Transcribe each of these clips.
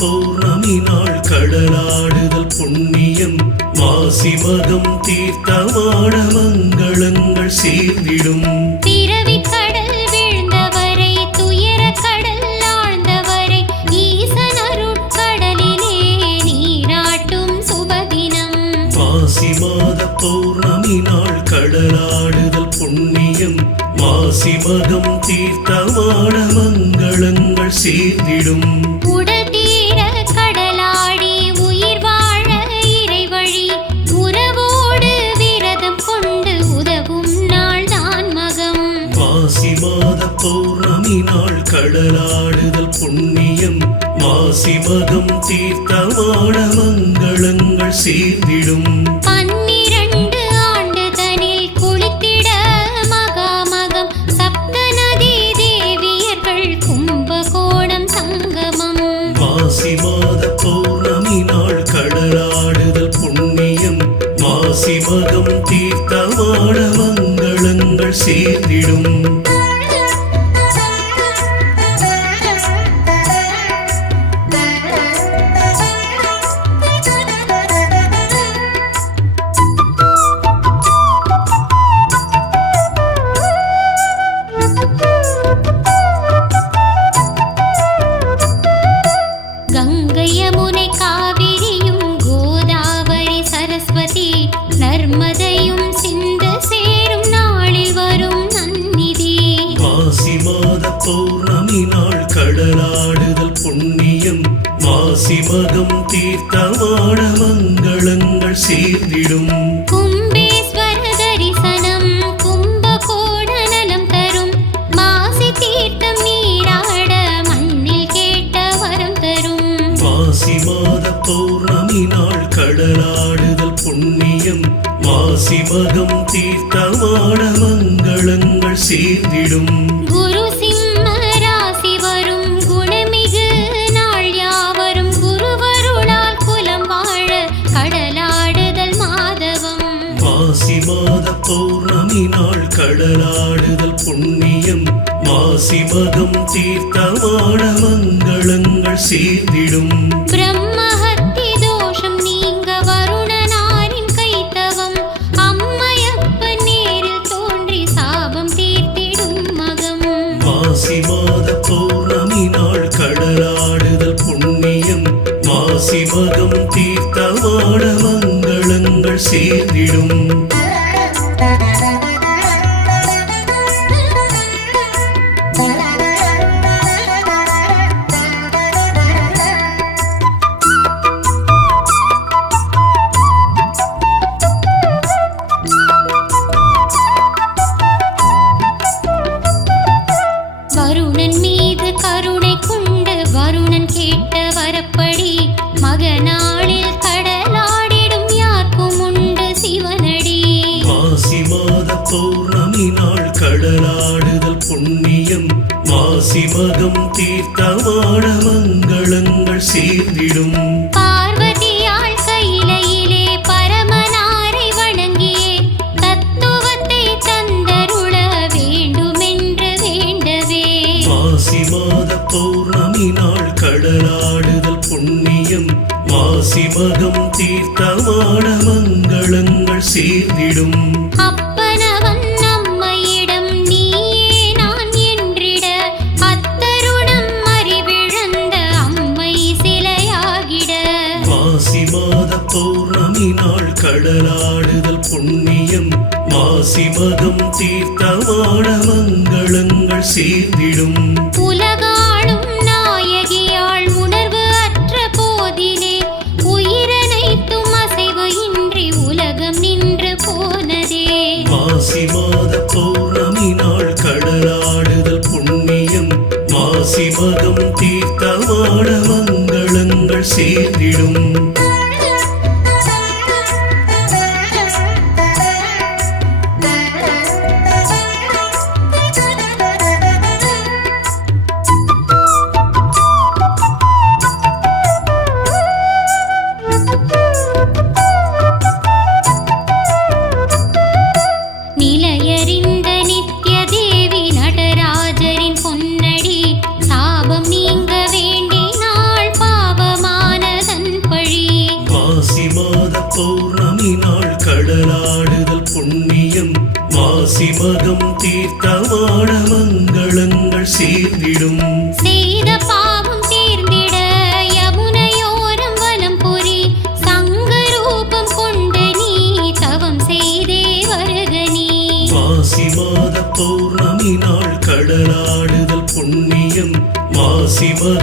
பௌர்ணமி நாள் கடலாடுதல் புண்ணியம் மாசி மகம் தீர்த்தமான மங்களங்கள் சேர்ந்திடும். பிறவிக் கடல் வீழ்ந்தவரை துயரக் கடல் ஆழ்ந்தவரை ஈசன் அருட்கடலிலே நீராட்டும் சுபதினம். மாசி மாத பௌர்ணமி நாள் கடலாடுதல் புண்ணியம் மாசி மகம் தீர்த்தமான மங்களங்கள் சேர்ந்திடும். உடல் தீர கடலாடி உயிர் வாழ இறைவழி உறவோடு விரதம் கொண்டு உதவும் நாள் தான் மகம். மாசி மாத பௌர்ணமி நாள் கடலாடுதல் புண்ணியம் மாசி மகம் தீர்த்தமான மங்களங்கள் சேர்ந்திடும். 12 ஆண்டு தனில் குளித்திட மகாமகம் சப்தநதி தேவியர்கள் கும்பகோணம் சங்கமம். மாசி மாத பௌர்ணமி நாள் கடலாடுதல் புண்ணியம் மாசி மகம் தீர்த்தமான மங்களங்கள் சேர்ந்திடும். கங்கை யமுனை காவிரியும் கோதாவரி சரஸ்வதி நர்மதையும் சிந்து சேரும் நாளில் வரும் நன்னிதி. மாசி மாத பௌர்ணமி நாள் கடலாடுதல் புண்ணியம் மாசி மகம் தீர்த்தமான மங்களங்கள் சேர்ந்திடும். கும்பேஸ்வர தரிசனம் கும்பகோண நலம் தரும் மாசி தீர்த்தம் நீராட மண்ணில் கேட்ட வரம் தரும். மாசி மாத பௌர்ணமி நாள் கடலாடுதல் புண்ணியம் மாசி மகம் தீர்த்தமான மங்களங்கள் சேர்ந்திடும். குரு சிம்ம ராசி வரும் குணமிகு நாள் யாவரும் குருவருளால் குலம் வாழ கடலாடுதல் மாதவம். மாசி மாத பௌர்ணமி நாள் கடலாடுதல் புண்ணியம் மாசி மகம் தீர்த்தமான மங்களங்கள் சேர்ந்திடும். பிரம்மஹத்தி தோஷம் நீங்க வருணனாரின் கைத்தவம் அம்மையப்பன் நேரில் தோன்றி சாபம் தீர்த்திடும் மகம். மாசி மாத பௌர்ணமி நாள் கடலாடுதல் புண்ணியம் மாசி மகம் தீர்த்தமான மங்களங்கள் சேர்ந்திடும். வருணன் மீது கருணை கொண்டு வருணன் கேட்ட வரப்படி மகனாளில் கடலாடிடும் யாருக்கும் உண்டு சிவனடி. மாசி மாத பௌர்ணமி நாள் கடலாடுதல் புண்ணியம் மாசி மகம் தீர்த்தமான மங்களங்கள் சேர்ந்திடும். பார்வதியாள் கையிலையிலே பரமனாரை வணங்கியே தத்துவத்தை தந்தருள வேண்டுமென்று வேண்டவே. மாசி மாத பௌர்ணமி நாள் கடலாடுதல் புண்ணியம் மாசி மகம் தீர்த்தமான மங்களங்கள் சேர்ந்திடும். அப்பனவன் நம்மையிடம் நீயே நான் என்றிட அத்தருணம் அறிவிழந்த அம்மை சிலையாகிட. மாசி மாத பௌர்ணமி நாள் கடலாடுதல் புண்ணியம் மாசி மகம் தீர்த்தமான மங்களங்கள் சேர்ந்திடும். உலகாளும் நாயகியாள் உணர்வு அற்ற போதிலே உயிரனைத்தும் அசைவு இன்றி உலகம் நின்று போனதே. மாசி மாத பௌர்ணமி நாள் கடலாடுதல் புண்ணியம் மாசி மகம் தீர்த்தமான மங்களங்கள் சேர்ந்திடும்.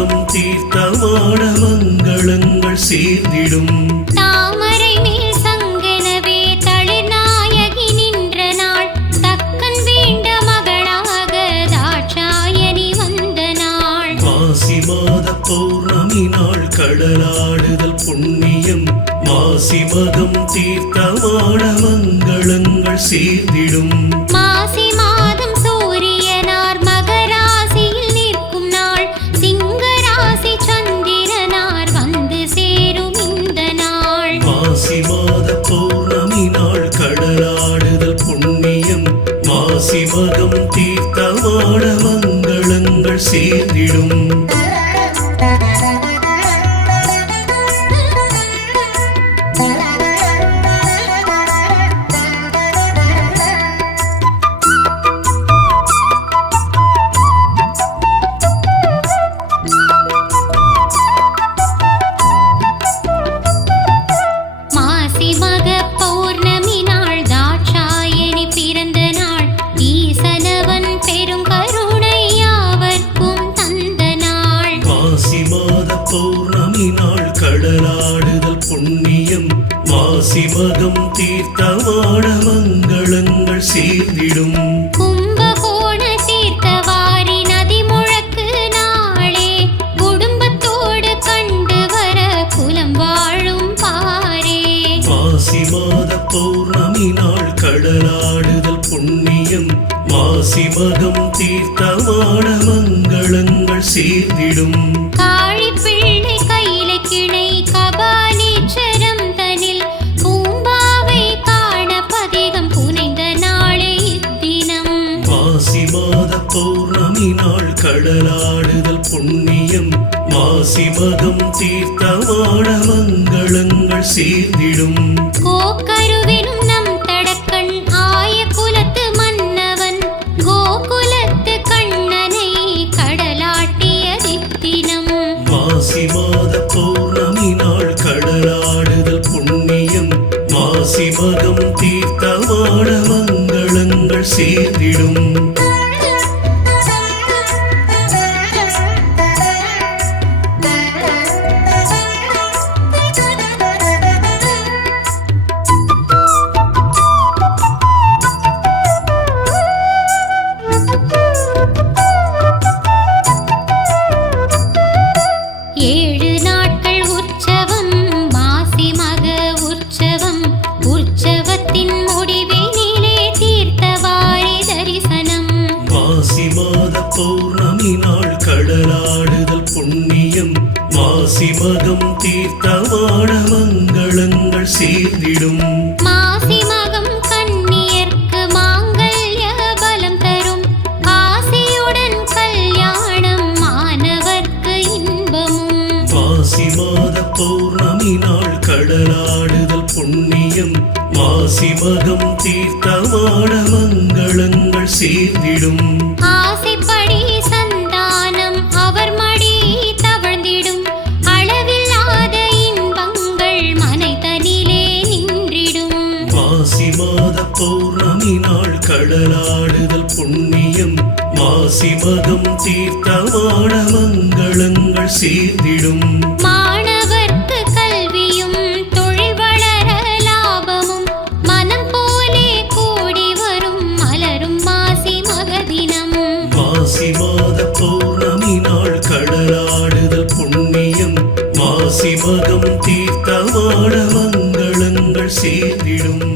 மகம் தீர்த்தமான மங்களங்கள் சேர்ந்திடும் தாமரை மேல் சங்கெனவே தளிர் நாயகி நின்ற நாள் தக்கன் வேண்ட மகளாக தாட்சாயணி வந்த நாள் மாசி மாத பௌர்ணமி நாள் கடலாடுதல் புண்ணியம் மாசி மகம் தீர்த்தமான மங்களங்கள் சேர்ந்திடும் மாசி மாதம் சூரியனார் மகராசியில் நிற்கும் நாள் சிங்கராசி சந்திரனார் வந்து சேரும் இந்த நாள் மாசி மாத பௌர்ணமி நாள் கடலாடுதல் புண்ணியம் மாசி மகம் தீர்த்தமான மங்களங்கள் சேர்ந்திடும் மாசி மக பௌர்ணமி நாள் தாட்சாயணி பிறந்த நாள் ஈசனவன் பெரும் கருணை யாவர்க்கும் தந்த நாள் மாசி மாத பௌர்ணமி நாள் கடலாடுதல் புண்ணியம் மாசி மகம் தீர்த்தமான மங்களங்கள் சேர்ந்திடும் கும்பகோண தீர்த்தவாரி நதி முழக்கு நாளே குடும்பத்தோடு கண்டு வர குலம் வாழும் பாரே மாசி மாத பௌர்ணமி நாள் கடலாடுதல் புண்ணியம் மாசி மகம் தீர்த்தமான மங்களங்கள் சேர்ந்திடும் காழி பிள்ளை கையில கிளை கபாலீச்சரம் தனில் பூம்பாவை காண பதிகம் புனைந்த நாளே இத்தினம் மாசி மாத பௌர்ணமி நாள் கடலாடுதல் புண்ணியம் மாசி மகம் தீர்த்தமான மங்களங்கள் சேர்ந்திடும் கோக்கருவினும் நம் தடக்கண் ஆய குலத்து மன்னவன் கோகுலத்து கண்ணனை கடலாட்டிய தித்தினம் மாசி மாத பௌர்ணமி நாள் கடலாடுதல் புண்ணியம் மாசி மகம் தீர்த்தமான மங்களங்கள் சேர்ந்திடும் ஏழு நாட்கள் உற்சவம் மாசி மக உற்சவம் உற்சவத்தின் முடிவினிலே தீர்த்தவாரி தரிசனம் மாசி மாத பௌர்ணமி நாள் கடலாடுதல் புண்ணியம் மாசி மகம் தீர்த்தமான மங்களங்கள் சேர்ந்திடும் மாசி மகம் கன்னியர்க்கு மாங்கல்ய பலம் தரும் ஆசியுடன் கல்யாணம் மாணவர்க்கு இன்பமும் மாசி மாத பௌர்ணமி நாள் கடலாடுதல் புண்ணியம் மாசி மகம் தீர்த்தமான மங்களங்கள் சேர்ந்திடும் ஆசைப்படி சந்தானம் அவர் மடி தவழ்ந்திடும் அளவில்லாத இன்பங்கள் மனை தனிலே நின்றிடும் மாசி மாத பௌர்ணமி நாள் கடலாடுதல் புண்ணியம் மாசி மகம் தீர்த்தமான மங்களங்கள் சேர்ந்திடும் மாணவர்க்கு கல்வியும் தொழில் வளர லாபமும் மனம் போலே கூடி வரும் மலரும் மாசி மகதினம் மாசி மாத பௌர்ணமி நாள் கடலாடுதல் புண்ணியம் மாசி மகம் தீர்த்தமான மங்களங்கள் சேர்ந்திடும்